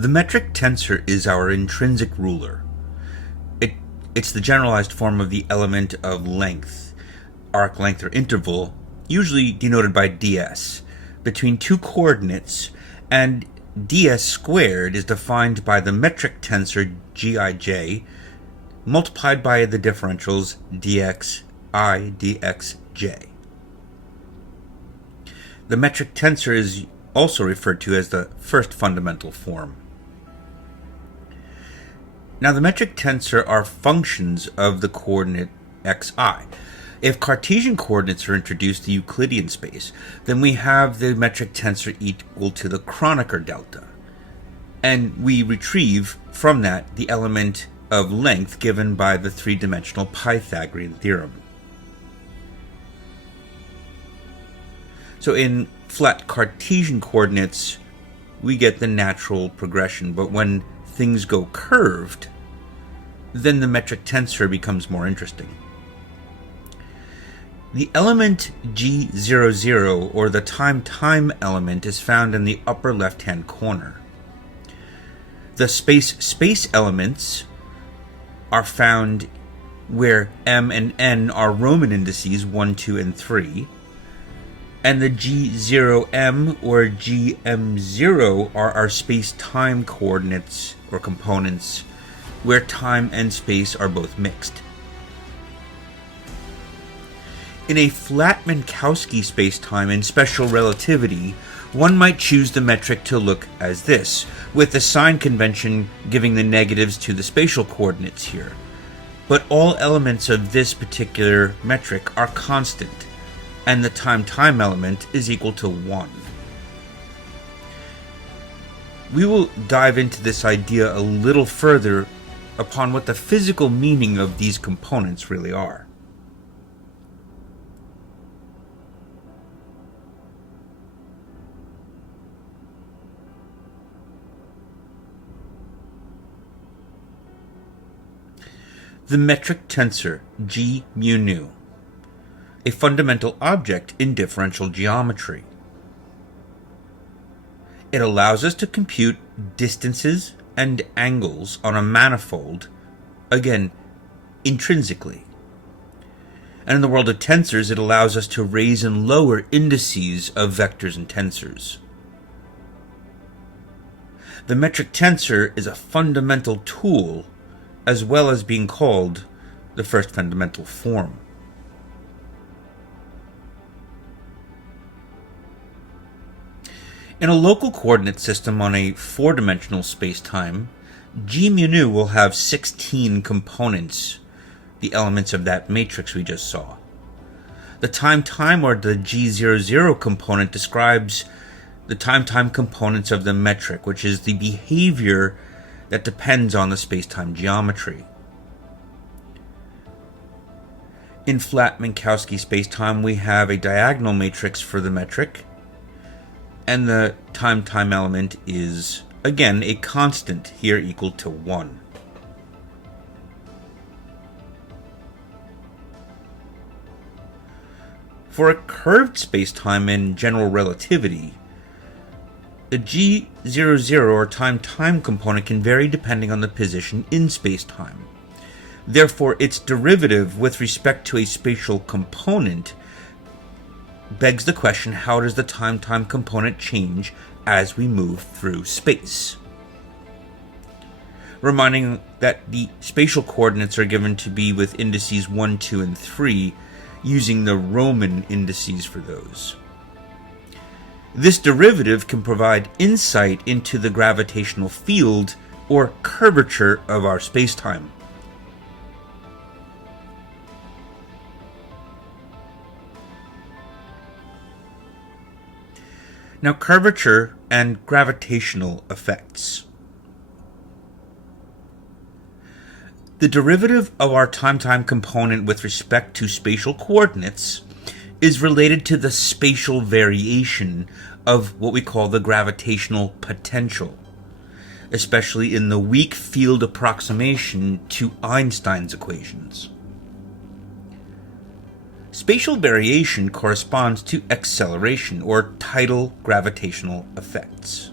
The metric tensor is our intrinsic ruler. It's the generalized form of the element of length, arc length or interval, usually denoted by ds, between two coordinates, and ds squared is defined by the metric tensor gij multiplied by the differentials dxi dxj. The metric tensor is also referred to as the first fundamental form. Now, the metric tensor are functions of the coordinate xi. If Cartesian coordinates are introduced to Euclidean space, then we have the metric tensor equal to the Kronecker delta. And we retrieve from that the element of length given by the three-dimensional Pythagorean theorem. So in flat Cartesian coordinates, we get the natural progression, but when things go curved, then the metric tensor becomes more interesting. The element g00, or the time element, is found in the upper left-hand corner. The space elements are found where m and n are Roman indices 1, 2, and 3, and the g0m or gm0 are our space-time coordinates or components, where time and space are both mixed. In a flat Minkowski spacetime in special relativity, one might choose the metric to look as this, with the sign convention giving the negatives to the spatial coordinates here. But all elements of this particular metric are constant, and the time element is equal to 1. We will dive into this idea a little further upon what the physical meaning of these components really are. The metric tensor G mu nu, a fundamental object in differential geometry. It allows us to compute distances and angles on a manifold, again, intrinsically. And in the world of tensors, it allows us to raise and lower indices of vectors and tensors. The metric tensor is a fundamental tool, as well as being called the first fundamental form. In a local coordinate system on a four-dimensional spacetime, G mu nu will have 16 components, the elements of that matrix we just saw. The time or the G00 component describes the time components of the metric, which is the behavior that depends on the spacetime geometry. In flat Minkowski spacetime, we have a diagonal matrix for the metric, and the time element is, again, a constant, here equal to 1. For a curved spacetime in general relativity, the G00 or time component can vary depending on the position in spacetime. Therefore, its derivative with respect to a spatial component begs the question, how does the time component change as we move through space? Reminding that the spatial coordinates are given to be with indices 1, 2, and 3, using the Roman indices for those. This derivative can provide insight into the gravitational field or curvature of our spacetime. Now, curvature and gravitational effects. The derivative of our time component with respect to spatial coordinates is related to the spatial variation of what we call the gravitational potential, especially in the weak field approximation to Einstein's equations. Spatial variation corresponds to acceleration or tidal gravitational effects.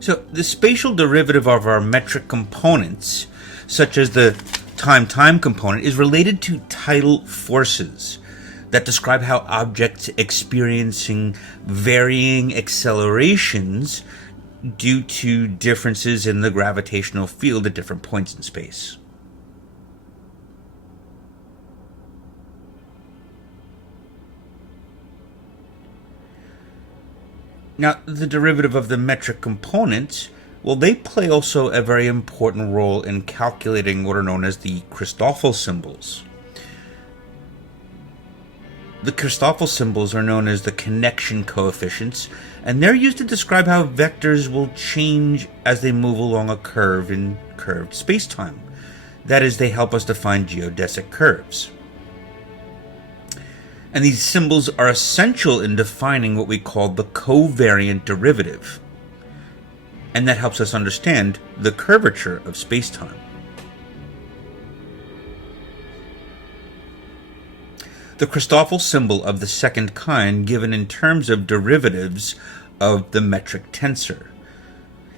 So the spatial derivative of our metric components, such as the time-time component, is related to tidal forces that describe how objects experiencing varying accelerations due to differences in the gravitational field at different points in space. Now, the derivative of the metric components, well, they play also a very important role in calculating what are known as the Christoffel symbols. The Christoffel symbols are known as the connection coefficients, and they're used to describe how vectors will change as they move along a curve in curved spacetime. That is, they help us define geodesic curves. And these symbols are essential in defining what we call the covariant derivative. And that helps us understand the curvature of spacetime. The Christoffel symbol of the second kind given in terms of derivatives of the metric tensor.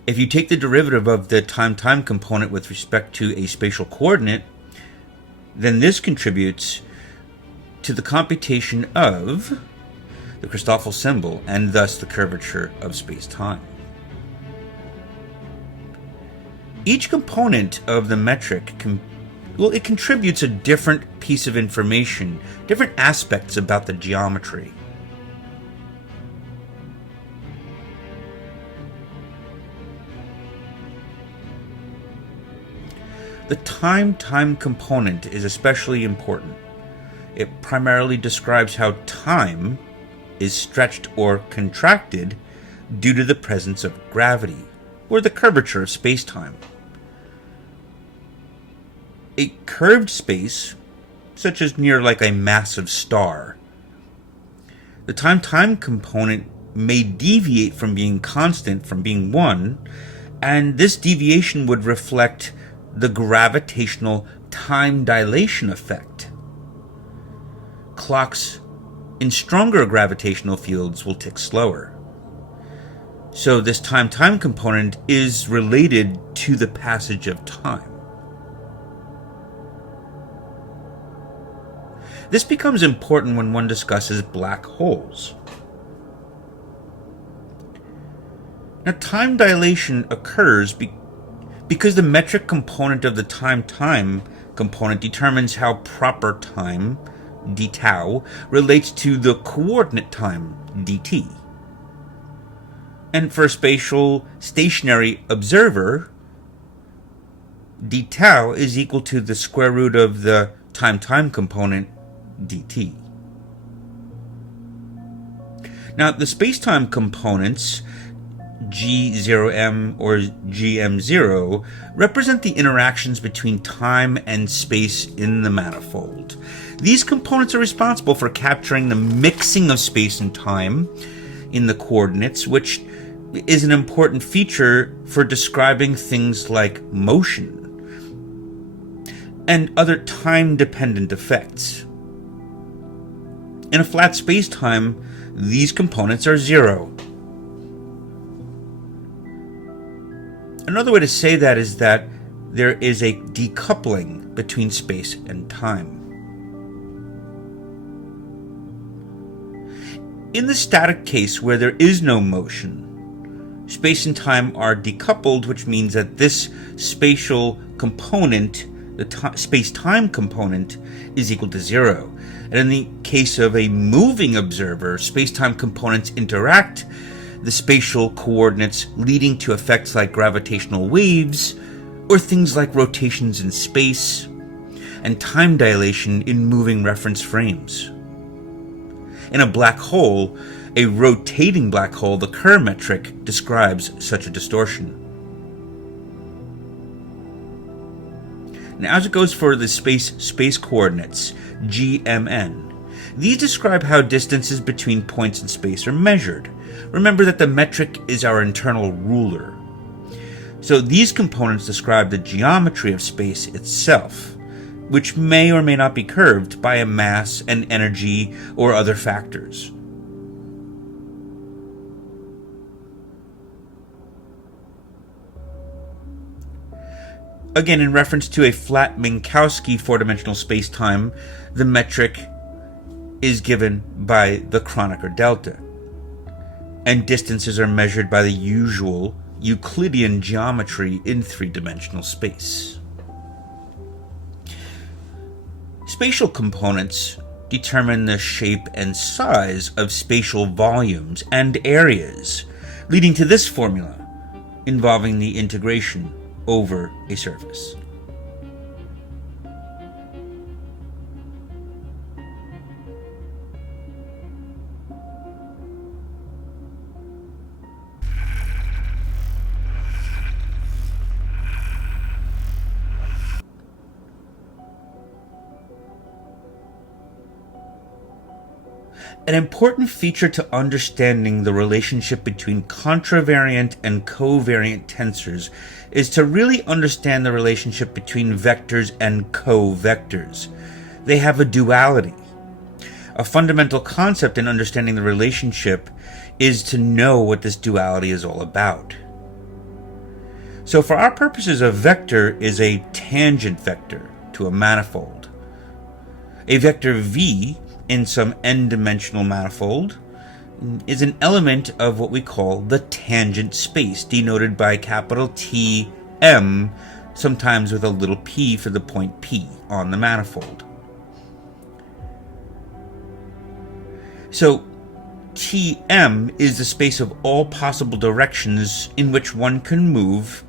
If you take the derivative of the time-time component with respect to a spatial coordinate, then this contributes to the computation of the Christoffel symbol and thus the curvature of spacetime. Each component of the metric it contributes a different piece of information, different aspects about the geometry. The time-time component is especially important. It primarily describes how time is stretched or contracted due to the presence of gravity, or the curvature of spacetime. A curved space, such as near like a massive star, the time-time component may deviate from being constant, from being 1, and this deviation would reflect the gravitational time dilation effect. Clocks in stronger gravitational fields will tick slower. So this time-time component is related to the passage of time. This becomes important when one discusses black holes. Now, time dilation occurs because the metric component of the time-time component determines how proper time, d tau, relates to the coordinate time, dt. And for a spatial stationary observer, d tau is equal to the square root of the time-time component, dt. Now, the spacetime components, G0m or GM0, represent the interactions between time and space in the manifold. These components are responsible for capturing the mixing of space and time in the coordinates, which is an important feature for describing things like motion and other time-dependent effects. In a flat spacetime, these components are 0. Another way to say that is that there is a decoupling between space and time. In the static case where there is no motion, space and time are decoupled, which means that this spatial component, the space-time component, is equal to 0. And in the case of a moving observer, space-time components interact the spatial coordinates, leading to effects like gravitational waves, or things like rotations in space, and time dilation in moving reference frames. In a black hole, a rotating black hole, the Kerr metric describes such a distortion. Now, as it goes for the space coordinates, GMN, these describe how distances between points in space are measured. Remember that the metric is our internal ruler. So these components describe the geometry of space itself, which may or may not be curved by a mass and energy or other factors. Again, in reference to a flat Minkowski four-dimensional spacetime, the metric is given by the Kronecker delta, and distances are measured by the usual Euclidean geometry in three-dimensional space. Spatial components determine the shape and size of spatial volumes and areas, leading to this formula involving the integration over a surface. An important feature to understanding the relationship between contravariant and covariant tensors is to really understand the relationship between vectors and covectors. They have a duality. A fundamental concept in understanding the relationship is to know what this duality is all about. So for our purposes, a vector is a tangent vector to a manifold. A vector v in some n-dimensional manifold is an element of what we call the tangent space, denoted by capital T m, sometimes with a little p for the point P on the manifold. So Tm is the space of all possible directions in which one can move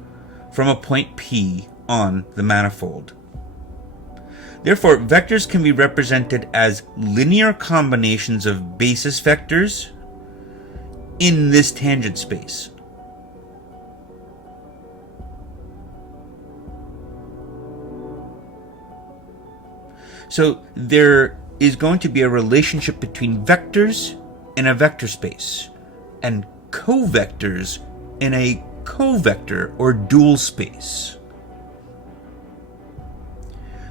from a point P on the manifold. Therefore, vectors can be represented as linear combinations of basis vectors in this tangent space. So there is going to be a relationship between vectors in a vector space and covectors in a covector or dual space.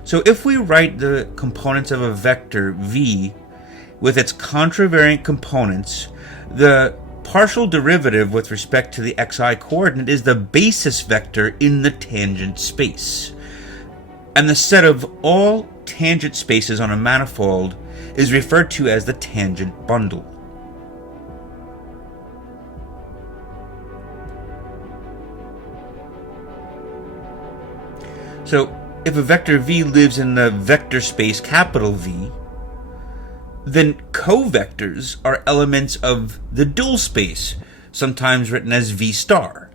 So if we write the components of a vector v with its contravariant components, the partial derivative with respect to the xi coordinate is the basis vector in the tangent space. And the set of all tangent spaces on a manifold is referred to as the tangent bundle. So if a vector v lives in the vector space capital V, then covectors are elements of the dual space, sometimes written as v star.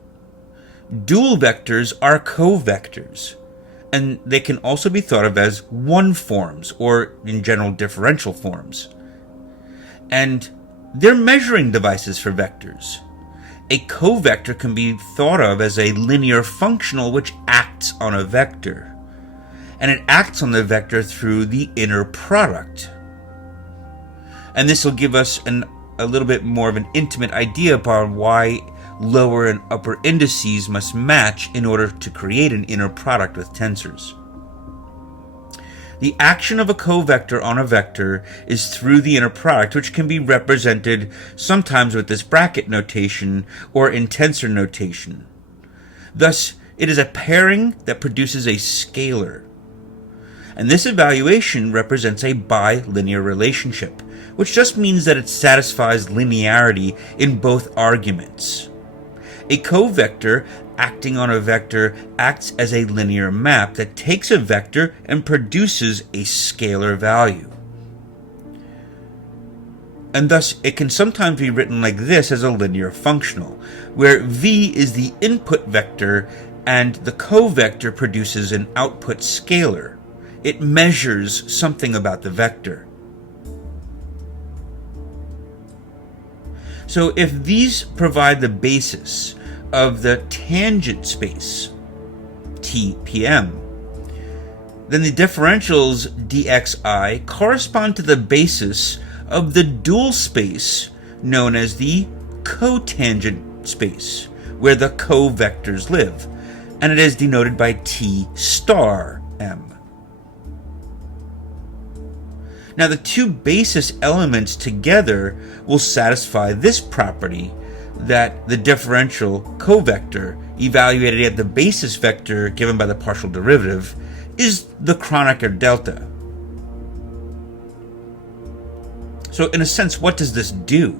Dual vectors are covectors, and they can also be thought of as one forms, or in general differential forms. And they're measuring devices for vectors. A covector can be thought of as a linear functional which acts on a vector. And it acts on the vector through the inner product. And this will give us a little bit more of an intimate idea upon why lower and upper indices must match in order to create an inner product with tensors. The action of a covector on a vector is through the inner product, which can be represented sometimes with this bracket notation or in tensor notation. Thus, it is a pairing that produces a scalar. And this evaluation represents a bilinear relationship, which just means that it satisfies linearity in both arguments. A covector acting on a vector acts as a linear map that takes a vector and produces a scalar value. And thus it can sometimes be written like this as a linear functional, where v is the input vector and the covector produces an output scalar. It measures something about the vector. So if these provide the basis of the tangent space, Tpm, then the differentials dxi correspond to the basis of the dual space known as the cotangent space, where the covectors live, and it is denoted by T star m. Now the two basis elements together will satisfy this property that the differential covector evaluated at the basis vector given by the partial derivative is the Kronecker delta. So in a sense, what does this do?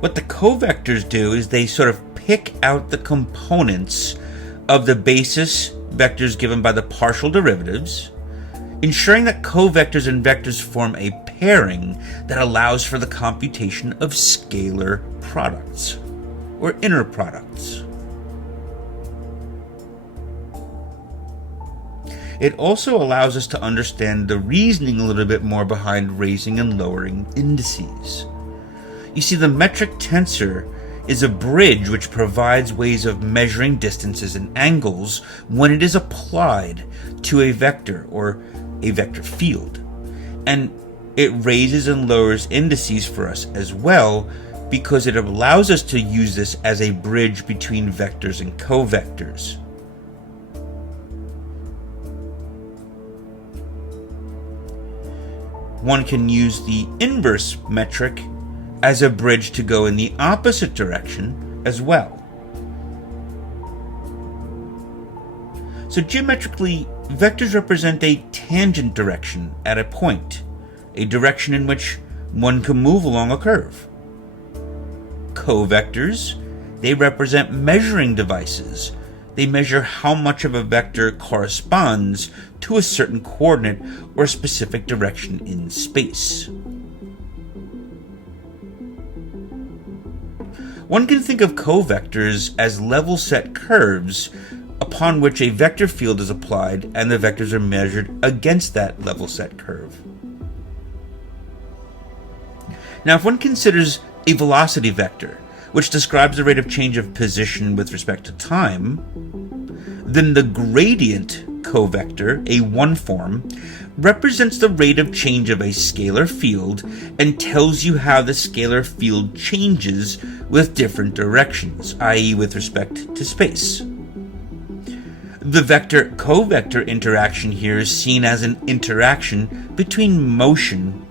What the covectors do is they sort of pick out the components of the basis vectors given by the partial derivatives, ensuring that covectors and vectors form a pairing that allows for the computation of scalar products or inner products. It also allows us to understand the reasoning a little bit more behind raising and lowering indices. You see, the metric tensor is a bridge which provides ways of measuring distances and angles when it is applied to a vector or a vector field. And it raises and lowers indices for us as well because it allows us to use this as a bridge between vectors and covectors. One can use the inverse metric as a bridge to go in the opposite direction as well. So geometrically, vectors represent a tangent direction at a point, a direction in which one can move along a curve. Covectors, they represent measuring devices. They measure how much of a vector corresponds to a certain coordinate or specific direction in space. One can think of covectors as level-set curves upon which a vector field is applied and the vectors are measured against that level-set curve. Now, if one considers a velocity vector, which describes the rate of change of position with respect to time, then the gradient covector, a one-form, represents the rate of change of a scalar field and tells you how the scalar field changes with different directions, i.e. with respect to space. The vector-covector interaction here is seen as an interaction between motion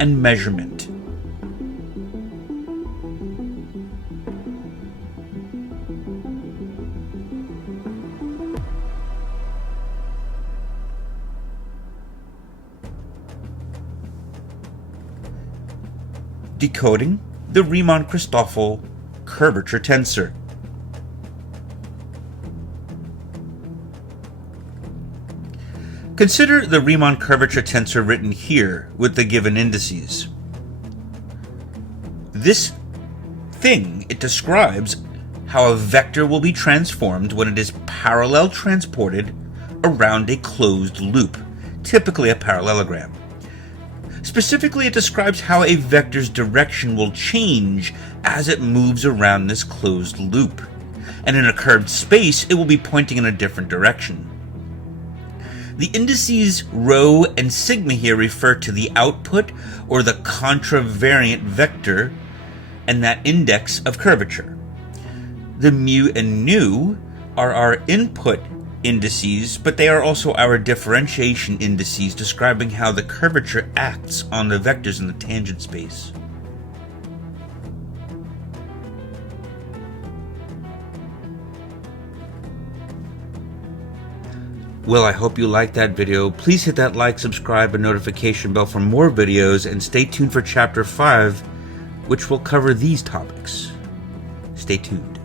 and measurement. Decoding the Riemann-Christoffel curvature tensor. Consider the Riemann curvature tensor written here with the given indices. This thing, it describes how a vector will be transformed when it is parallel transported around a closed loop, typically a parallelogram. Specifically, it describes how a vector's direction will change as it moves around this closed loop, and in a curved space, it will be pointing in a different direction. The indices rho and sigma here refer to the output or the contravariant vector and that index of curvature. The mu and nu are our input indices, but they are also our differentiation indices describing how the curvature acts on the vectors in the tangent space. Well, I hope you liked that video. Please hit that like, subscribe, and notification bell for more videos, and stay tuned for Chapter 5, which will cover these topics. Stay tuned.